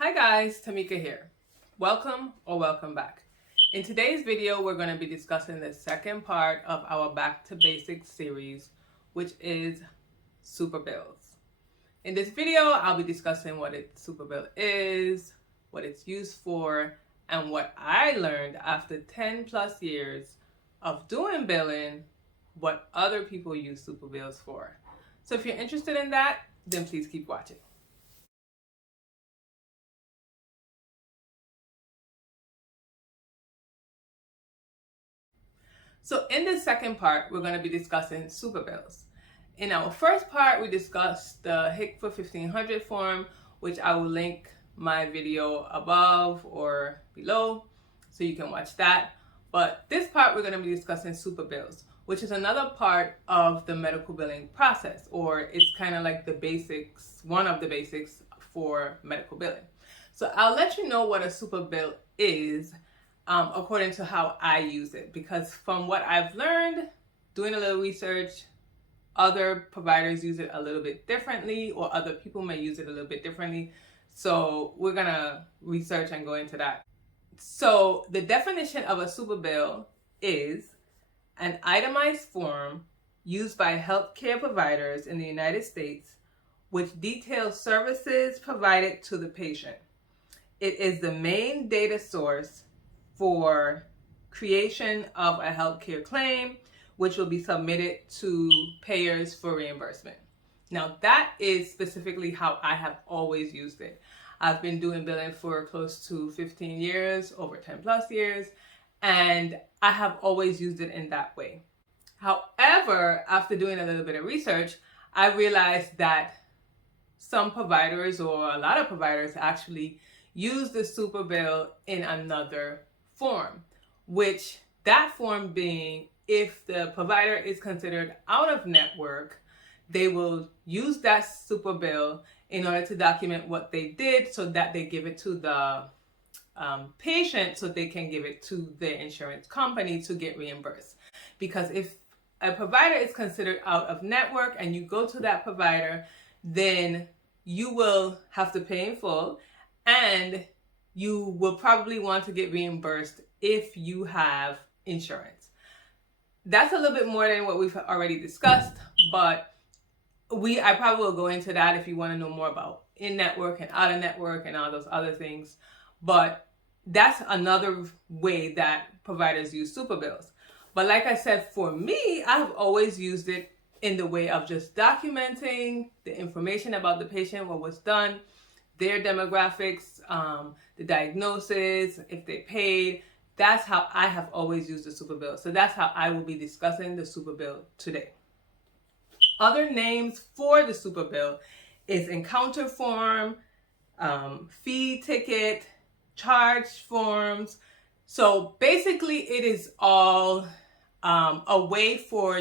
Hi guys, Tamika here. Welcome or welcome back. In today's video, we're going to be discussing the second part of our Back to Basics series, which is Superbills. In this video, I'll be discussing what a Superbill is, what it's used for, and what I learned after 10 plus years of doing billing, what other people use Superbills for. So if you're interested in that, then please keep watching. So in this second part, we're going to be discussing Superbills. In our first part, we discussed the HICFA 1500 form, which I will link my video above or below so you can watch that. But this part, we're going to be discussing Superbills, which is another part of the medical billing process, or it's kind of like the basics, one of the basics for medical billing. So I'll let you know what a Superbill is according to how I use it, because from what I've learned, doing a little research, other providers use it a little bit differently, or other people may use it a little bit differently. So we're gonna research and go into that. So the definition of a Superbill is an itemized form used by healthcare providers in the United States which details services provided to the patient. It is the main data source for creation of a healthcare claim, which will be submitted to payers for reimbursement. Now, that is specifically how I have always used it. I've been doing billing for close to 15 years, over 10 plus years, and I have always used it in that way. However, after doing a little bit of research, I realized that some providers, or a lot of providers, actually use the Superbill in another form, which that form being, if the provider is considered out of network, they will use that Superbill in order to document what they did, so that they give it to the patient, so they can give it to the insurance company to get reimbursed. Because if a provider is considered out of network and you go to that provider, then you will have to pay in full, and you will probably want to get reimbursed if you have insurance. That's a little bit more than what we've already discussed, but I probably will go into that if you want to know more about in-network and out-of-network and all those other things. But that's another way that providers use Superbills. But like I said, for me, I've always used it in the way of just documenting the information about the patient, what was done, their demographics, the diagnosis, if they paid. That's how I have always used the Superbill. So that's how I will be discussing the Superbill today. Other names for the Superbill is encounter form, fee ticket, charge forms. So basically it is all a way for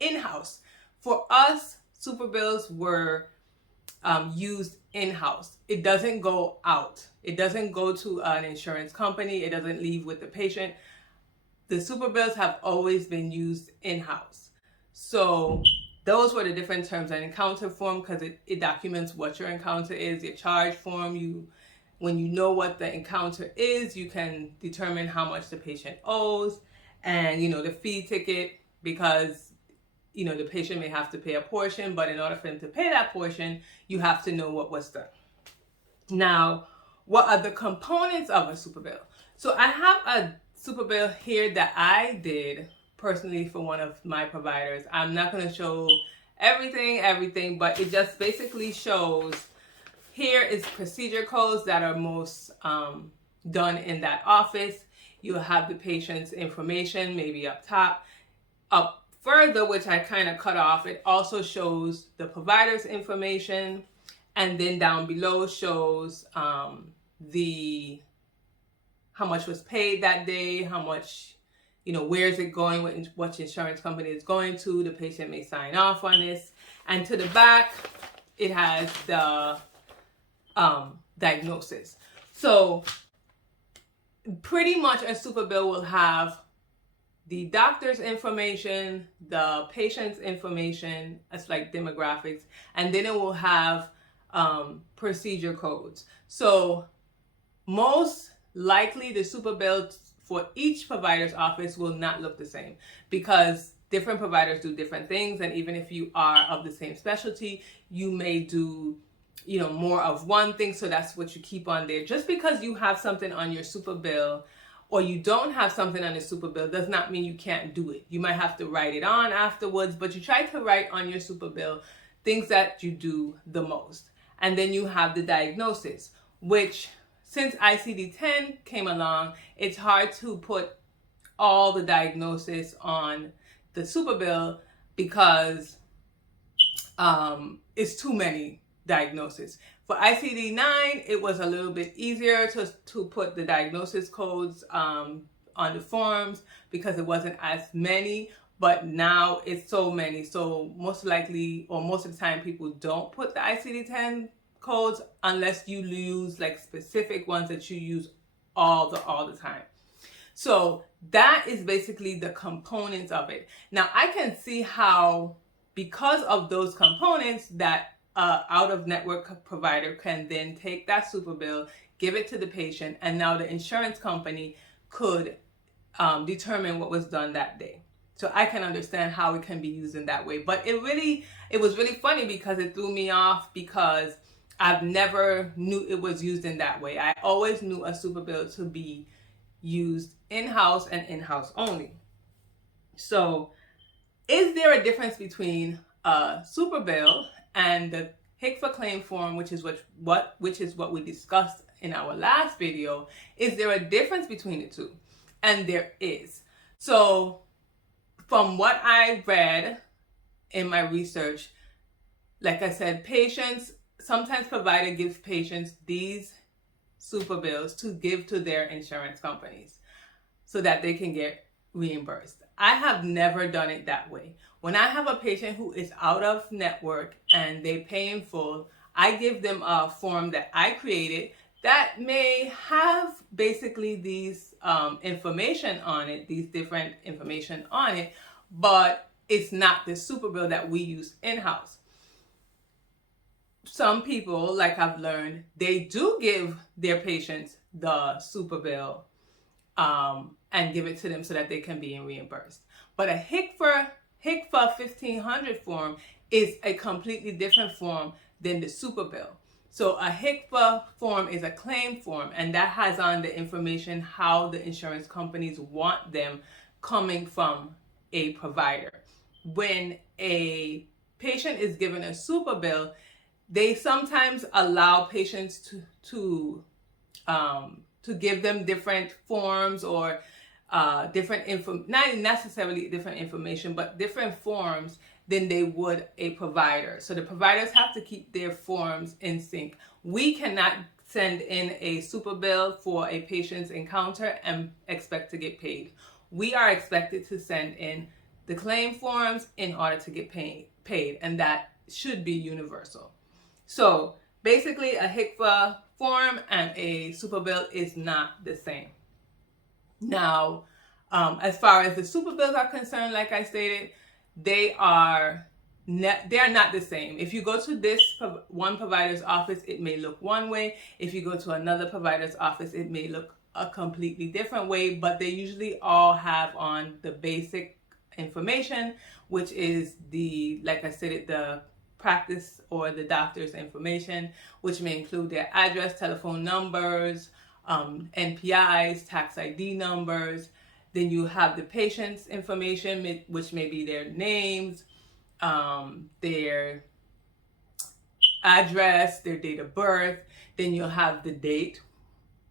in-house. For us, Superbills were used in-house. It doesn't go out. It doesn't go to an insurance company. It doesn't leave with the patient. The Superbills have always been used in-house. So those were the different terms. An encounter form, because it documents what your encounter is. Your charge form, when you know what the encounter is, you can determine how much the patient owes. And the fee ticket, because the patient may have to pay a portion, but in order for them to pay that portion, you have to know what was done. Now, what are the components of a Superbill? So I have a Superbill here that I did personally for one of my providers. I'm not going to show everything, but it just basically shows, here is procedure codes that are most done in that office. You'll have the patient's information, maybe up top. Up further, which I kind of cut off, it also shows the provider's information, and then down below shows how much was paid that day, how much, where is it going, what insurance company is going to. The patient may sign off on this. And to the back, it has the diagnosis. So pretty much a Superbill will have the doctor's information, the patient's information, as like demographics, and then it will have procedure codes. So most likely the Superbill for each provider's office will not look the same, because different providers do different things, and even if you are of the same specialty, you may do, you know, more of one thing, so that's what you keep on there. Just because you have something on your Superbill or you don't have something on the Superbill does not mean you can't do it. You might have to write it on afterwards, but you try to write on your Superbill things that you do the most. And then you have the diagnosis, which since ICD-10 came along, it's hard to put all the diagnosis on the Superbill because it's too many diagnoses. For ICD-9, it was a little bit easier to put the diagnosis codes on the forms because it wasn't as many, but now it's so many. So most likely, or most of the time, people don't put the ICD-10 codes unless you use like specific ones that you use all the time. So that is basically the components of it. Now I can see how, because of those components, that out-of-network provider can then take that Superbill, give it to the patient, and now the insurance company could determine what was done that day. So I can understand how it can be used in that way. But it was really funny because it threw me off, because I've never knew it was used in that way. I always knew a Superbill to be used in-house and in-house only. So is there a difference between a Superbill and the HCFA claim form, which is what we discussed in our last video? Is there a difference between the two? And there is. So from what I read in my research, like I said, sometimes provider gives patients these Superbills to give to their insurance companies so that they can get reimbursed. I have never done it that way. When I have a patient who is out of network and they pay in full, I give them a form that I created that may have basically these information on it, these different information on it, but it's not the Superbill that we use in-house. Some people, like I've learned, they do give their patients the Superbill and give it to them so that they can be reimbursed. But a HCFA 1500 form is a completely different form than the Superbill. So a HCFA form is a claim form, and that has on the information how the insurance companies want them coming from a provider. When a patient is given a Superbill, they sometimes allow patients to give them different forms or not necessarily different information, but different forms than they would a provider. So the providers have to keep their forms in sync. We cannot send in a Superbill for a patient's encounter and expect to get paid. We are expected to send in the claim forms in order to get paid, and that should be universal. So basically a HCFA form and a Superbill is not the same. Now, as far as the Superbills are concerned, like I stated, they are not the same. If you go to this one provider's office, it may look one way. If you go to another provider's office, it may look a completely different way, but they usually all have on the basic information, which is like I said, the practice or the doctor's information, which may include their address, telephone numbers, NPIs, tax ID numbers. Then you have the patient's information, which may be their names, their address, their date of birth. Then you'll have the date,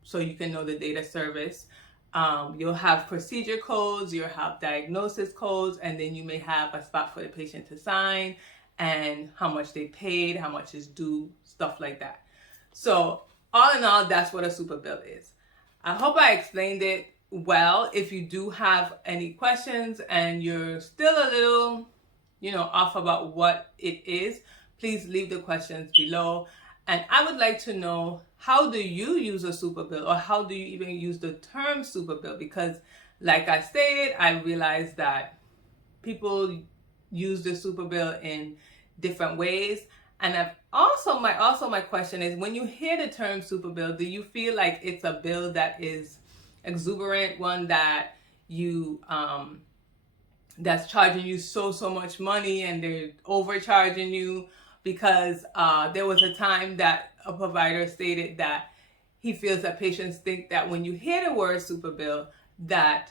so you can know the date of service. You'll have procedure codes, you'll have diagnosis codes, and then you may have a spot for the patient to sign and how much they paid, how much is due, stuff like that. So all in all, that's what a Superbill is. I hope I explained it well. If you do have any questions and you're still a little, off about what it is, please leave the questions below. And I would like to know, how do you use a Superbill, or how do you even use the term Superbill? Because like I stated, I realized that people use the Superbill in different ways, And my question is, when you hear the term Superbill, do you feel like it's a bill that is exuberant, one that you that's charging you so much money and they're overcharging you? Because there was a time that a provider stated that he feels that patients think that when you hear the word Superbill, that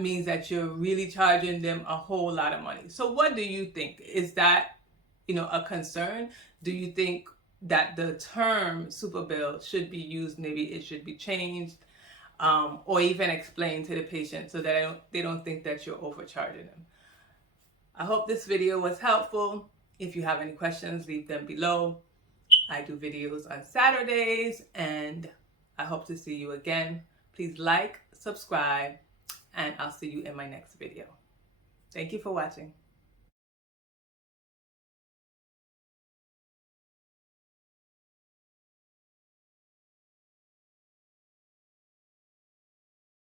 means that you're really charging them a whole lot of money. So what do you think? Is that, a concern? Do you think that the term Superbill should be used? Maybe it should be changed, or even explained to the patient so that they don't think that you're overcharging them. I hope this video was helpful. If you have any questions, leave them below. I do videos on Saturdays, and I hope to see you again. Please like, subscribe, and I'll see you in my next video. Thank you for watching.